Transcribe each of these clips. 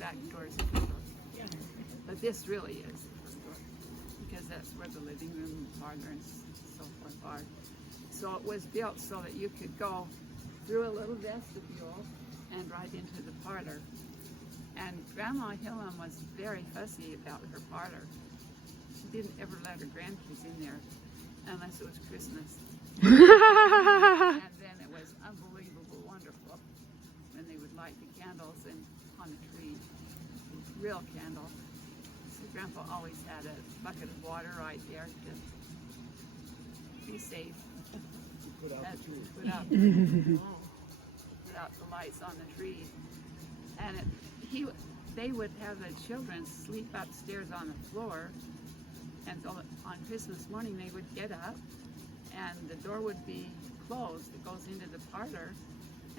back doors of the door. But this really is the front door, because that's where the living room, parlor, and so forth are. So it was built so that you could go through a little vestibule and right into the parlor. And Grandma Hillam was very fussy about her parlor. She didn't ever let her grandkids in there unless it was Christmas. And then it was unbelievable wonderful when they would light the candles and on the tree, real candle. So Grandpa always had a bucket of water right there to be safe. Put out the tree. Put out the lights on the tree. And they would have the children sleep upstairs on the floor, and so on Christmas morning they would get up and the door would be closed. It goes into the parlor,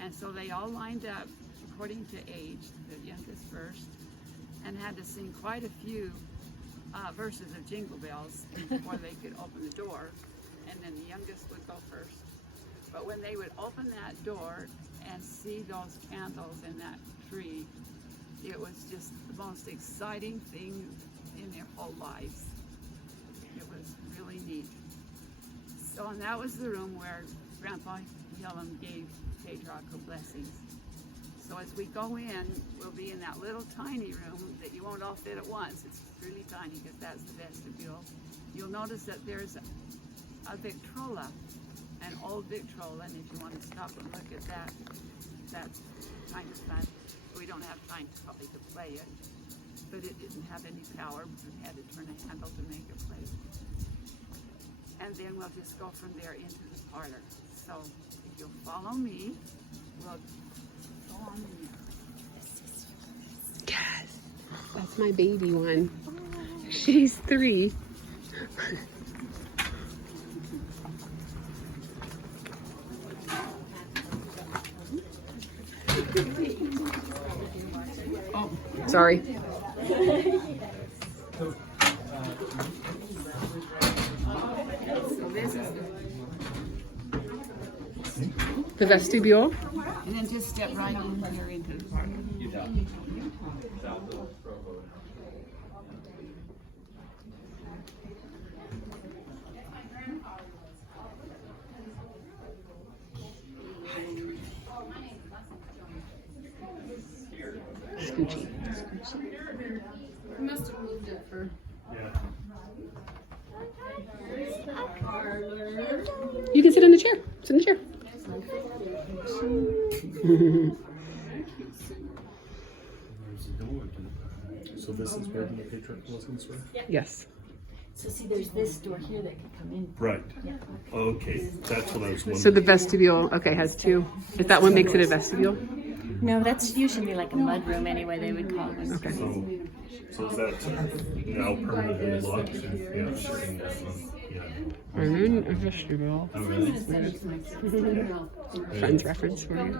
and so they all lined up according to age, the youngest first, and had to sing quite a few verses of Jingle Bells before they could open the door, and then the youngest would go first. But when they would open that door and see those candles in that tree, it was just the most exciting thing in their whole lives. It was really neat. So, and that was the room where Grandpa Hillam gave patriarchal blessings. So as we go in, we'll be in that little tiny room that you won't all fit at once. It's really tiny because that's the vestibule. You'll notice that there's a Victrola, an old Victrola, and if you want to stop and look at that, that's kind of fun. We don't have time probably to play it, but it didn't have any power. We had to turn a handle to make it play. And then we'll just go from there into the parlor. So if you'll follow me, we'll go on in there. Yes, that's my baby one. She's 3. Oh, sorry. So this is The vestibule. and then just step right in here into the parlor. Scoochie. I must have moved it for. You can sit in the chair. Sit in the chair. So this is where the patriarchal blessings were? Yes. So see, there's this door here that could come in. Right. Yeah. Okay, that's what I was wondering. So the vestibule, okay, has 2. Is that what makes it a vestibule? No, that's usually like a mud room anyway, they would call it. Okay. So is that now permanently locked? Yeah. I'm in a vestibule. Oh, really? Friends reference for you.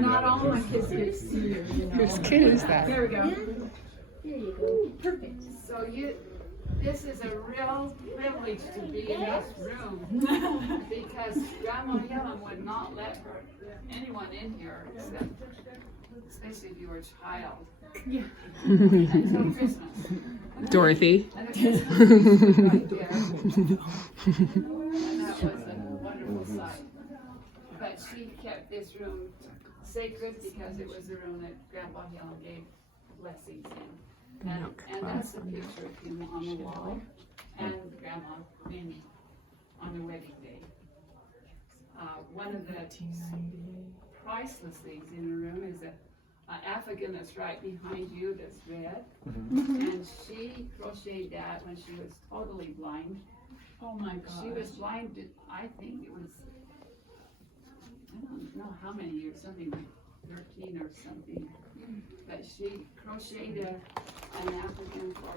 Not all my kids get to see you, you know. Whose kid is that? There we go. There you go. Perfect. So this is a real privilege to be in this room because Grandma Hillam would not let anyone in here, especially if you were a child. Yeah. Until Christmas. Dorothy. And the Christmas tree right there. And that was a wonderful sight. But she kept this room sacred because it was the room that Grandpa Hillam gave blessings in. And that's a picture of him on the wall and Grandma on the wedding day. One of the priceless things in the room is an African that's right behind you that's red. And she crocheted that when she was totally blind. Oh my God. She was blind, I think it was, I don't know how many years, something like 13 or something. But she crocheted an African for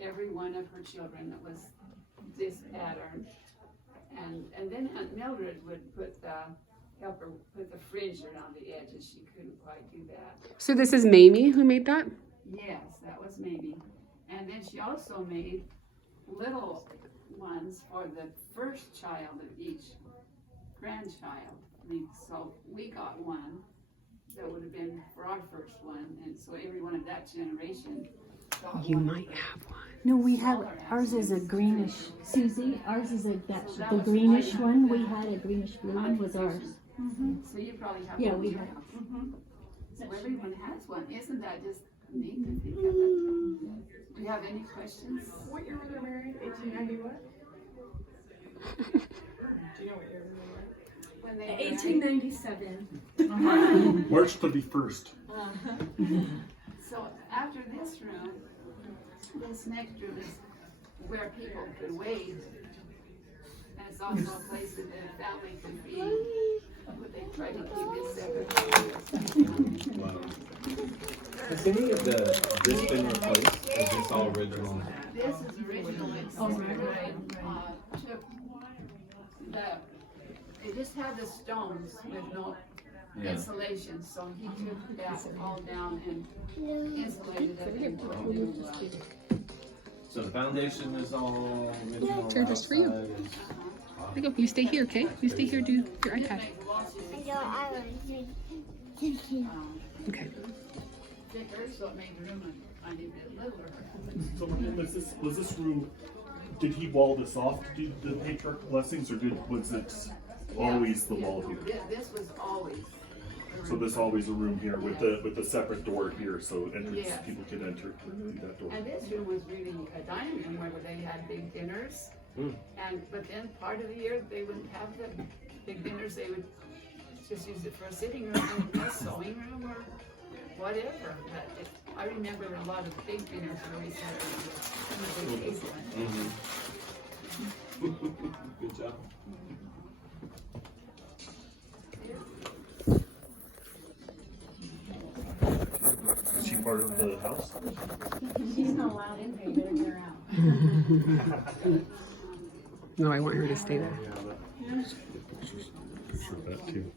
every one of her children that was this pattern. And then Aunt Mildred would help her put the fringe around the edges. She couldn't quite do that. So this is Mamie who made that? Yes, that was maybe. And then she also made little ones for the first child of each grandchild. So we got one that would have been for our first one, and so everyone of that generation got You one. might have one. No, we have, ours is a greenish, Susie, ours is like that, the greenish one, we had a greenish blue one was ours. So you probably have Yeah, one. we too. have. So everyone has one. Isn't that just neat to think of it? Do you have any questions? What year were they married? 1890 what? Do you know what year they were? When they were 1897. March 31st. So after this room, this next room is where people could wait. And it's also a place that the family could be. But they try to keep it separate. Wow. Has any of this been replaced? Is this all original? This is original. It's took they just had the stones with no insulation, so he took that all down and insulated it into a new So the foundation is all original. Turn this for you. outside is- There you go. You stay here, okay? You stay here, do your iPad. Okay. thicker, so it made the room a tiny bit littler. So was this room, did he wall this off to do the patriarchal blessings, or was it always the wall here? This was always. So there's always a room here with the separate door here, so entrance Yes. people could enter through that door. And this room was really a dining room where they had big dinners. But then part of the year they wouldn't have the big dinners, they would just use it for a sitting room and a sewing room or whatever. But I remember a lot of big dinners where we sat in the big table. Good job. Is she part of the house? She's not allowed in there, you better get her out. No, I want her to stay there. Sure, that too.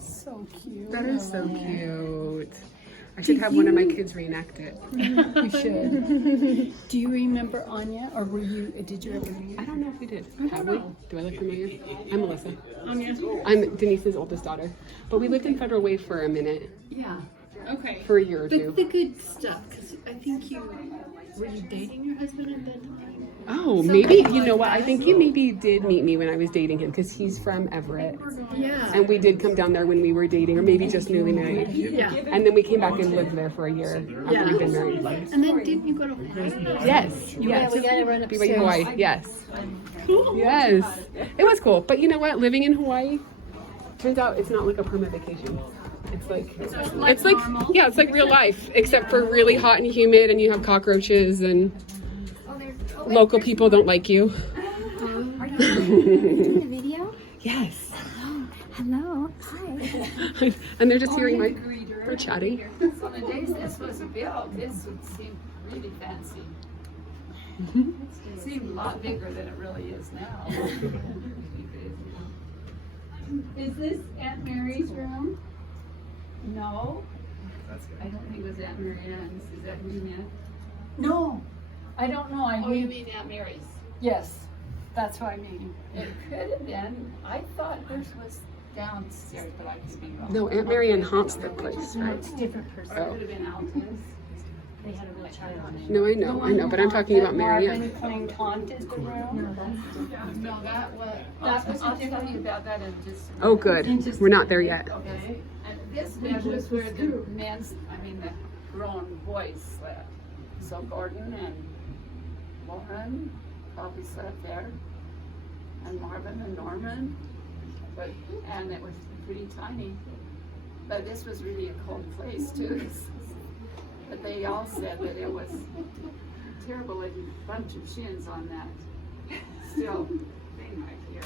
So cute. That is so cute. I should have one of my kids reenact it. You should. Do you remember Anya, or did you ever meet? I don't know if we did. Have we? Do I look familiar? I'm Melissa. Anya? I'm Denise's oldest daughter. But we lived in Federal Way for a minute, Yeah. Okay. for a year or two. But the good stuff, because I think were you dating your husband at that time? Oh, maybe, you know what? I think you maybe did meet me when I was dating him because he's from Everett. Yeah. And we did come down there when we were dating, or maybe just newly married. Yeah. And then we came back and lived there for a year after we'd been married. And then didn't you go to Hawaii? Yes, Yeah, yes. we gotta run BYU upstairs. Hawaii, yes. Yes. It was cool. But you know what? Living in Hawaii, turns out it's not like a perma vacation. It's like yeah, it's like real life, except for really hot and humid, and you have cockroaches, and local people don't like you. Are you doing a video? Yes. Hello. Hi. And they're just hearing like we're chatting. So the days this was built, this would seem really fancy. It seemed a lot bigger than it really is now. Is this Aunt Mary's room? No, I don't think it was Aunt Mary Ann's. Is that who you meant? No, I don't know. Oh, you mean Aunt Mary's? Yes, that's what I mean. It could have been. I thought hers was downstairs, but I could be wrong. No, Aunt Mary Ann haunts the place, No, right? it's a different person. Or it could have been Alta's. They had a real child on it. No, I know, but I'm talking about Mary Ann. Marvin claimed haunted the room. No, that was. I'll tell you about that in just. Oh, good. We're not there yet. Okay. And this bed was where the the grown boys slept. So Gordon and Lauren probably slept there, and Marvin and Norman. And it was pretty tiny. But this was really a cold place too. But they all said that it was terrible, a bunch of shins on that steel thing right here.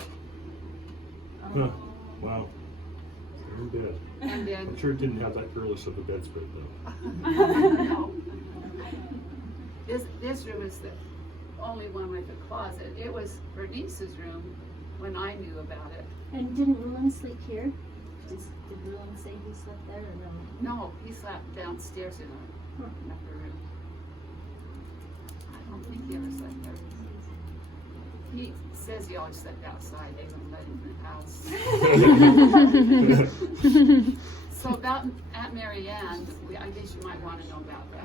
Huh. Wow. Very good. And then I'm sure it didn't have that girlish of a bedspread though. no. This room is the only one with a closet. It was Bernice's room when I knew about it. And didn't Roland sleep here? Did Roland say he slept there or no? No, he slept downstairs in a upper room. says he always slept outside. They wouldn't let him in the house. So about Aunt Mary Ann, I guess you might want to know about that.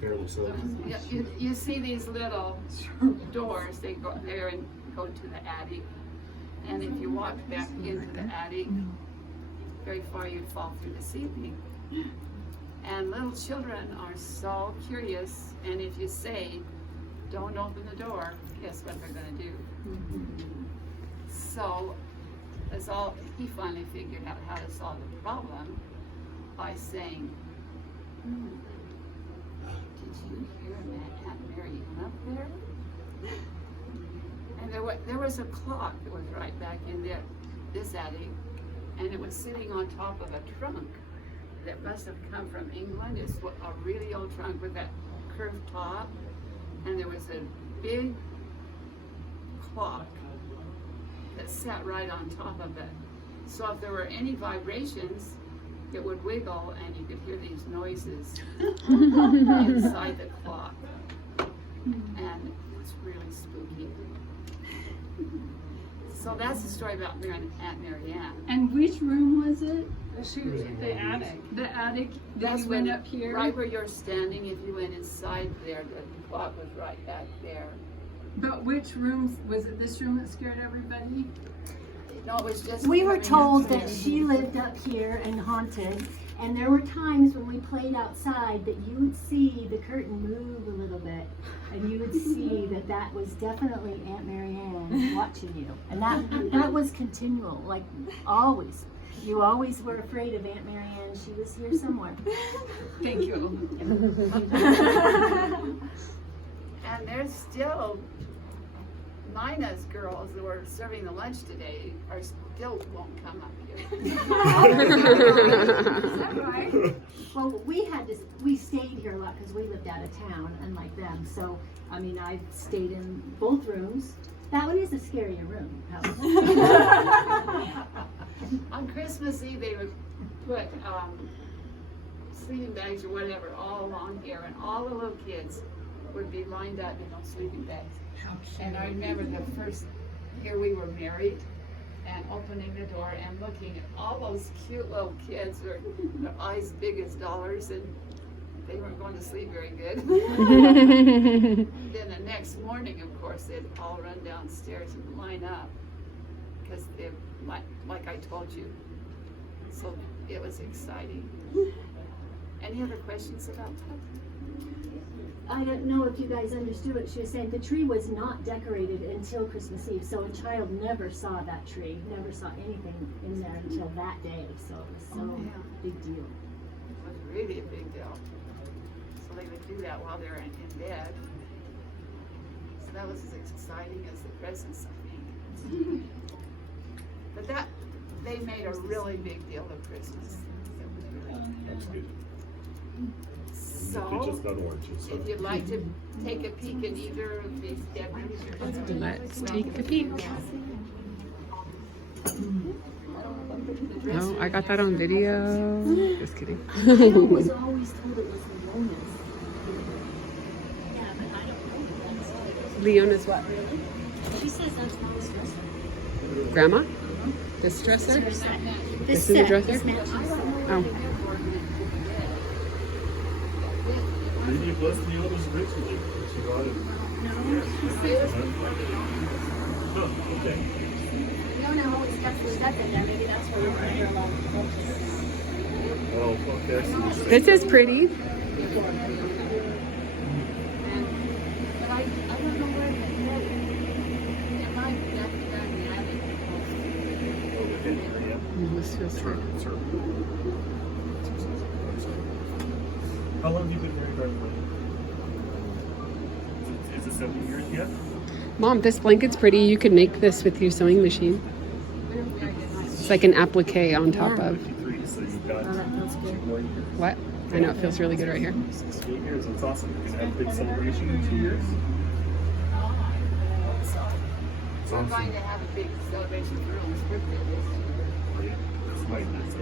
Fairly so. You see these little doors, they go there and go to the attic. And if you walk back into the attic, very far you'd fall through the ceiling. And little children are so curious, and if you say, don't open the door, guess what they're going to do? So he finally figured out how to solve the problem by saying, did you hear Aunt Mary Ann up there? And there was a clock that was right back in this attic, and it was sitting on top of a trunk that must have come from England. It's a really old trunk with that curved top, and there was a big clock that sat right on top of it. So if there were any vibrations, it would wiggle and you could hear these noises inside the clock. And it's really spooky. So that's the story about Aunt Mary Ann. And which room was it? The attic. The attic that That's you went up here? Right where you're standing, if you went inside there, the clock was right back there. But which rooms, was it this room that scared everybody? No, it was just. We were coming told that upstairs. she lived up here and haunted, and there were times when we played outside that you would see the curtain move a little bit, and you would see that was definitely Aunt Mary Ann watching you, and that was continual, like always. You always were afraid of Aunt Mary Ann. She was here somewhere. Thank you. And there's still, Nina's girls who were serving the lunch today still won't come up here. Is that right? Well, we stayed here a lot because we lived out of town, unlike them. So, I mean, I stayed in both rooms. That one is a scarier room. On Christmas Eve, they would put sleeping bags or whatever all along here, and all the little kids would be lined up in those sleeping bags. And I remember the first year we were married, and opening the door and looking at all those cute little kids with their eyes big as dollars, and they weren't going to sleep very good. Then the next morning, of course, they'd all run downstairs and line up because they, like I told you. So it was exciting. Any other questions about that? I don't know if you guys understood what she was saying. The tree was not decorated until Christmas Eve, so a child never saw that tree, never saw anything in there until that day. So it was so big deal. It was really a big deal. So they would do that while they were in bed. So that was as exciting as the presents, I think. But they made a really big deal of Christmas. It was really That's good. So, Just got oranges. So. if you'd like to take a peek in either of these bedrooms, Let's take a peek. No, I got that on video. Just kidding. I was always told it was Leona's. Yeah, but I don't know. Leona's what? She says that's Mom's dresser. Grandma? This dresser? This This is the dresser? Oh. Maybe it was Leona's originally. She got it. Oh, okay. Leona always gets the stuff in there. Maybe that's where we're a lot of Oh, okay. This is pretty. but I don't know where they had it. It might be back there in the attic. This feels good. How long have you been married, by the way? Is it 7 years yet? Mom, this blanket's pretty. You could make this with your sewing machine. It's like an applique on top of. 53, so you've got 2 more years. What? I know, it feels really good right here. 68 years, that's awesome. You're going to have a big celebration in 2 years? It's We're awesome. going to have a big celebration for Rome's birthday this year. This might be so.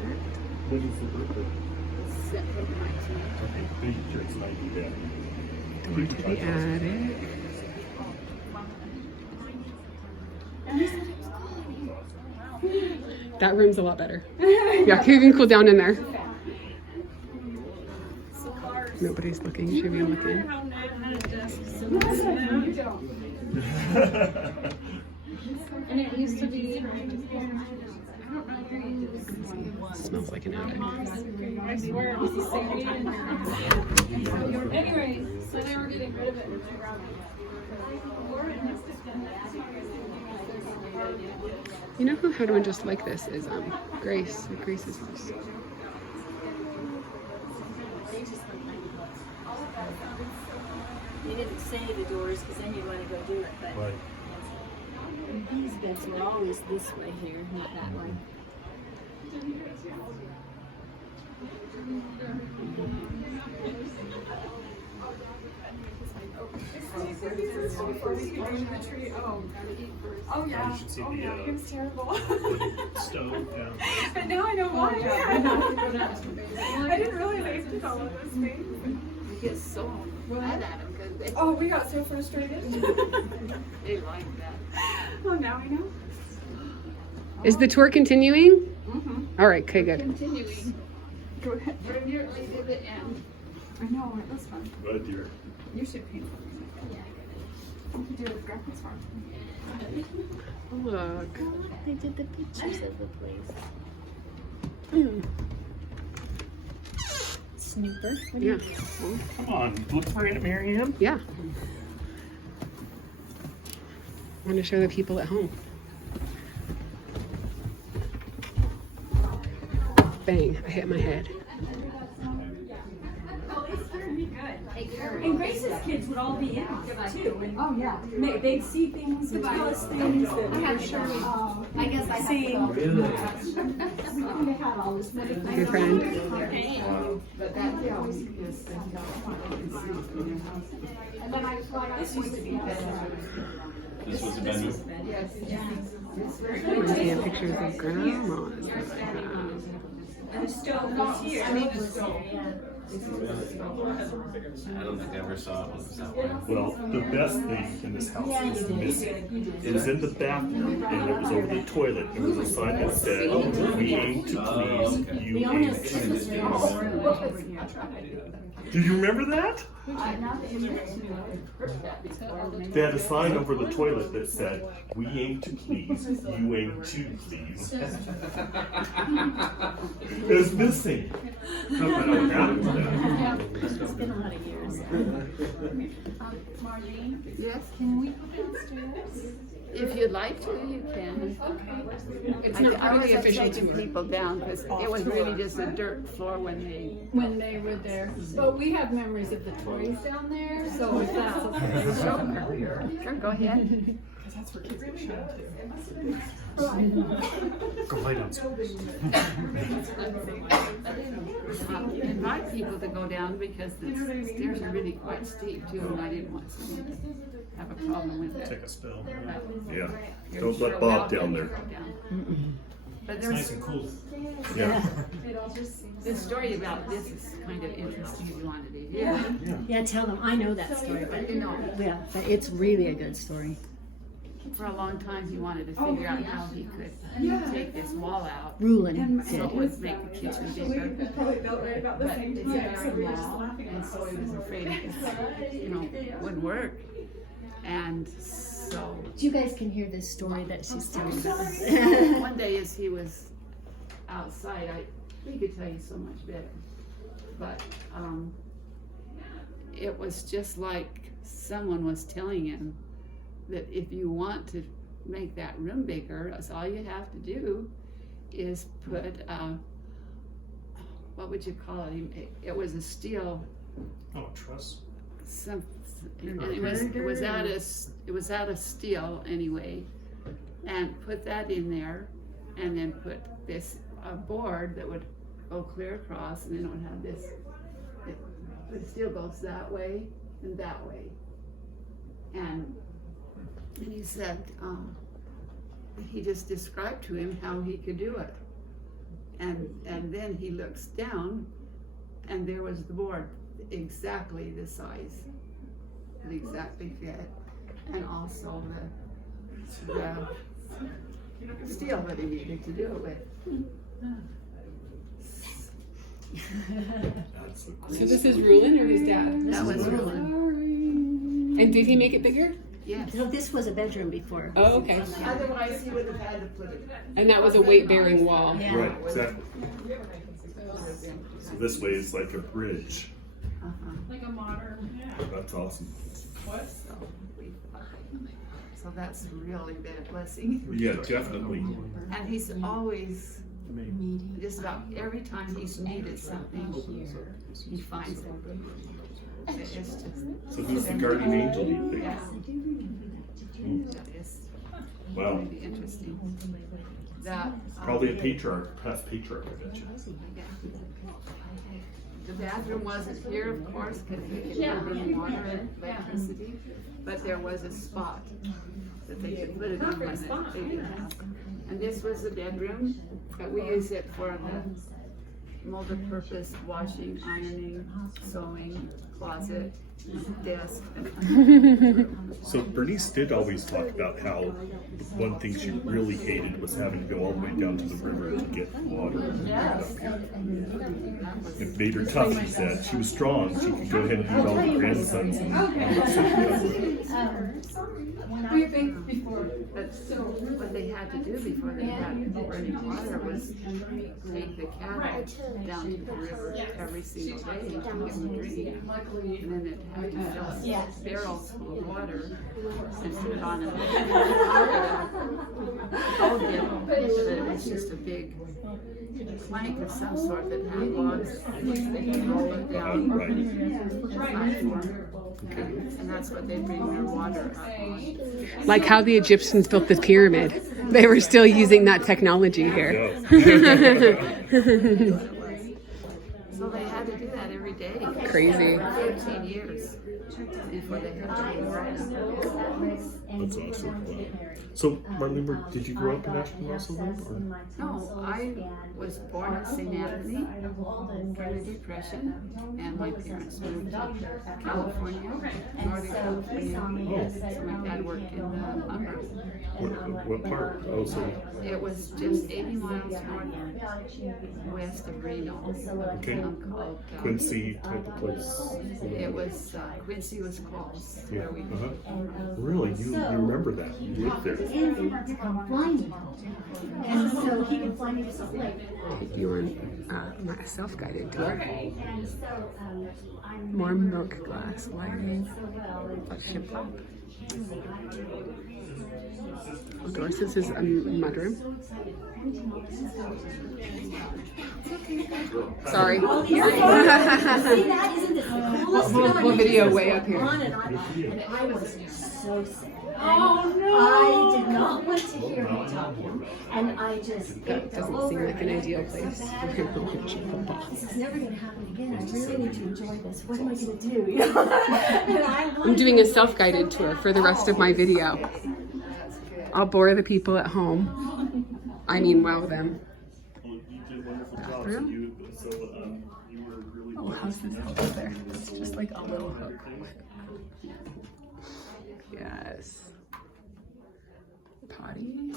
When is the birthday? September 19th. Okay, big church might be there. Going to the attic. That room's a lot better. Yeah, you can cool down in there. Nobody's looking. Should be looking. And it used to be. Smells like an attic. I swear it was the same. Anyway, so they were getting rid of it. You know who had one just like this is Grace at Grace's house. They didn't say the doors because then you'd want to go do it, but Right. these beds were always this way here, not that way. Oh yeah. You should see Oh the, yeah. It was terrible. Stove down. And now I know why. I didn't realize I used to call it this thing. We get so mad at them because Oh, we got so frustrated. they like that. Oh, now I know. Is the tour continuing? Mm-hmm. All right, okay, good. Continuing. Go ahead. We're nearly to the end. I know, it was fun. Right there. You should paint. We could do a graphics farm. Look. They did the pictures of the place. Snooper. Yeah. Come on, look for Aunt Marianne. Yeah. I want to show the people at home. Bang, I hit my head. And Grace's kids would all be in too. And oh yeah. They'd see things, they'd tell us things that we had sure. I guess I see. Really? They have all this money. Good friend. And then I fly out. This used to be better. This was a bedroom? Reminds me of pictures of grandmas. And the stove was here. I mean, the stove. I don't think I ever saw it when it was that way. Well, the best thing in this house is missing. It was in the bathroom and it was over the toilet. There was a sign that said, "We aim to please, you aim to please." Do you remember that? They had a sign over the toilet that said, "We aim to please, you aim to please." It was missing. How about that? It's been a lot of years. Margie, Yes, can we go downstairs? if you'd like to, you can. It's I not part of was the official taking tour. people down because it was really just a dirt floor when they. When they were there. But we have memories of the toys down there, so if that's okay. Sure, go ahead. Because that's where kids get shot too. Go lie downstairs. Invite people to go down because the stairs are really quite steep too, and I didn't want someone to have a problem with it. Take a spill. But Yeah. you're Don't sure let Bob welcome down to there. go down. But there's Cool. Yeah. the story about this is kind of interesting if you wanted to hear. Yeah, tell them. I know that story, but yeah, but it's really a good story. For a long time, he wanted to figure out how he could take this wall out Ruling so it would make the kitchen bigger. Probably built right about the But same it's a time. So very we were just wall, laughing and at so he was afraid it wouldn't work. And so You guys can hear this story that she's telling us. one day as he was outside, we could tell you so much better. But it was just like someone was telling him that if you want to make that room bigger, that's all you have to do is put what would you call it? It was a steel. Oh, truss. It was out of steel anyway, and put that in there, and then put this board that would go clear across, and then it would have this. The steel goes that way and that way, and he said he just described to him how he could do it, and then he looks down, and there was the board exactly the size. It exactly fit, and also steel that he needed to do it with. That's the So this is Rulin or his dad? That was really, And did he make it bigger? yes. So this was a bedroom before. Oh, okay. Otherwise, he would have had to put it. And that was a weight-bearing wall. Yeah. Right, exactly. So this way is like a bridge. Like a modern. That's awesome. So that's really been a blessing. Yeah, definitely. And he's always, just about every time he's needed something, he finds it. It's just, So who's the guardian angel, do you think? yeah. It's Wow. really interesting. That, Probably a patriarch, past patriarch, I bet you. yeah. The bathroom wasn't here, of course, because they could put in water and electricity, but there was a spot that they could put it in when they didn't have. And this was the bedroom, but we use it for the multi-purpose washing, ironing, sewing, closet, desk. So Bernice did always talk about how one thing she really hated was having to go all the way down to the river to get water. It made her tough, she said. She was strong. She could go ahead and do all the grandsons. And What do you think before? But what they had to do before they had running water was take the cattle down to the river every single day to give them drink. And then they'd have to fill barrels full of water and put it on a it was just a big plank of some sort that had logs which they could roll it down the platform. And that's what they bring their water up on. Like how the Egyptians built the pyramid. They were still using that technology here. So they had to do that every day. Crazy. For 15 years before they had to do water. That's awesome. So, Marlene, did you grow up in Ashton also? Or? No, I was born at St. Anthony during the Depression, and my parents moved to California, Northern California. So my dad worked in lumber. What part? Oh, so. It was just 80 miles northwest of Reno. Okay. Called, Quincy type of place. it was, Quincy was close to where we Really? You remember that? You lived there? To come fly me. And so he could fly me to Salt Lake. You were a self-guided tour. And so I'm More milk glass wiring. Hilltop. Oh, Doris, this is a mudroom. Sorry. See that? Isn't this the coolest feeling? We'll video way up here. And I was so sick. Oh no! I did not want to hear him talking, and I just That doesn't seem like an ideal place. This is never going to happen again. I really need to enjoy this. What am I going to do? You know? I'm doing a self-guided tour for the rest of my video. I'll bore the people at home. I mean, wow them. Well, you did a wonderful job. Bathroom? You were really. Oh, how's this hook up there? It's just like a little hook. Yes. Potty.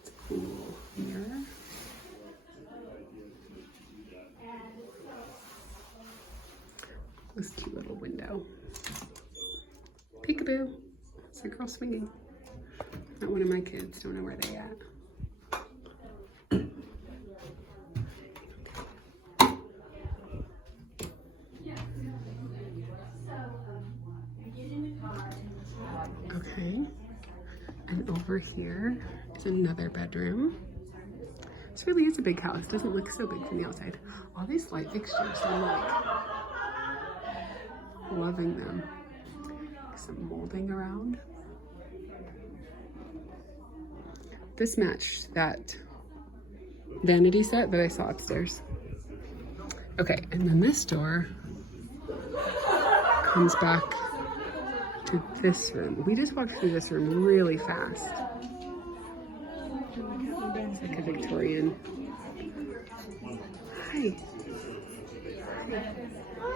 It's a cool mirror. This cute little window. Peekaboo. It's a girl swinging. Not one of my kids. Don't know where they at. Okay. And over here is another bedroom. This really is a big house. It doesn't look so big from the outside. All these light fixtures, I'm like loving them. Some molding around. This matched that vanity set that I saw upstairs. Okay, and then this door comes back to this room. We just walked through this room really fast. It's like a Victorian. Hi.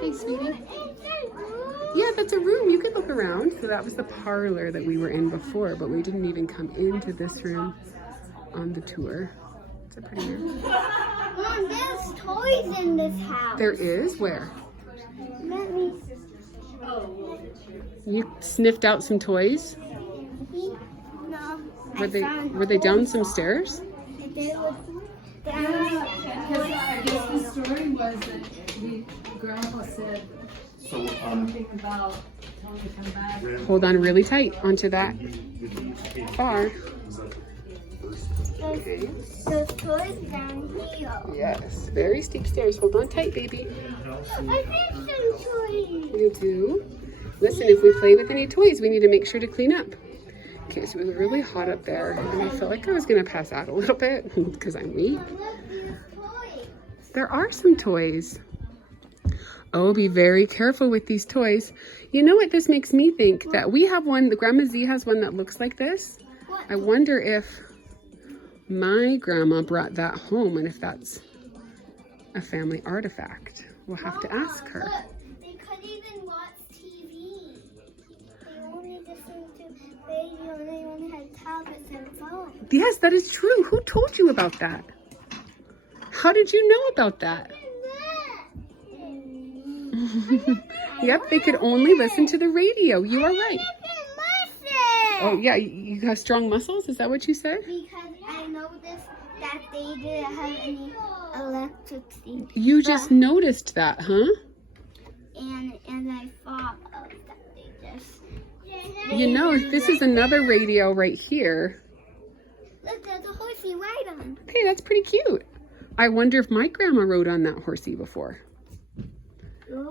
Hey, sweetie. Yeah, that's a room. You could look around. So that was the parlor that we were in before, but we didn't even come into this room on the tour. It's a pretty room. Mom, there's toys in this house. There is? Where? Let me. You sniffed out some toys? No. Were they down some stairs? They were Because I guess the story was that Grandpa said So, something about telling him to come back. Hold on really tight onto that bar. Okay. there's toys down here. Yes, very steep stairs. Hold on tight, baby. I think some toys. You do? Listen, if we play with any toys, we need to make sure to clean up. Okay, so it was really hot up there, and I felt like I was gonna pass out a little bit because I'm weak. Look, there's toys. There are some toys. Oh, be very careful with these toys. You know what this makes me think? That we have one, the Grandma Z has one that looks like this. I wonder if my grandma brought that home and if that's a family artifact. We'll have to ask her. Look, they couldn't even watch TV. They only listened to radio and they only had tablets and phones. Yes, that is true. Who told you about that? How did you know about that? Yep, they could only listen to the radio. You are right. Oh, yeah, you have strong muscles? Is that what you said? Because I noticed that they didn't have any electricity. You just noticed that, huh? And I thought of that they just... You know, this is another radio right here. Look, there's a horsey ride on. Hey, that's pretty cute. I wonder if my grandma rode on that horsey before.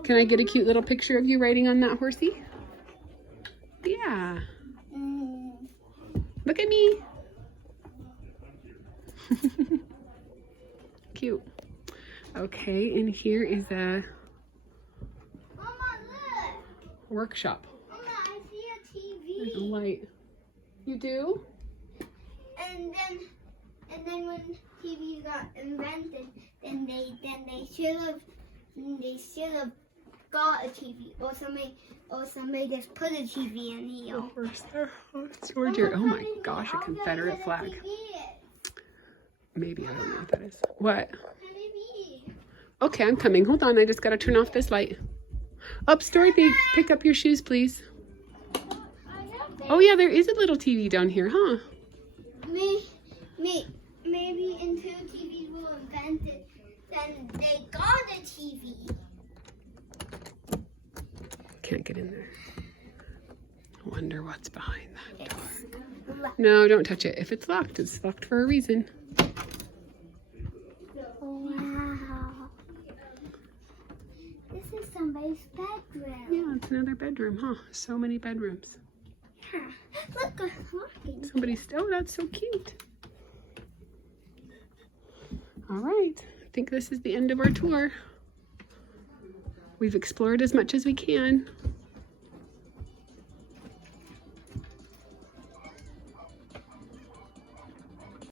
Can I get a cute little picture of you riding on that horsey? Yeah. Look at me. Cute. Okay, and here is a Mama, look. workshop. Mama, I see a There's a TV. light. You do? And then when TV got invented, then they should have got a TV, or somebody just put a TV in here. Where's there? Oh, it's Georgia. Oh my gosh, a Confederate flag. Maybe, I don't know what that is. What? Okay, I'm coming. Hold on, I just gotta turn off this light. Up, Dorothy, pick up your shoes, please. Oh yeah, there is a little TV down here, huh? Maybe until TVs were invented, then they got a TV. Can't get in there. I wonder what's behind that door. No, don't touch it. If it's locked for a reason. Wow. This is somebody's bedroom. Yeah, it's another bedroom, huh? So many bedrooms. Yeah. Look, a locking. Somebody's, oh, that's so cute. All right, I think this is the end of our tour. We've explored as much as we can.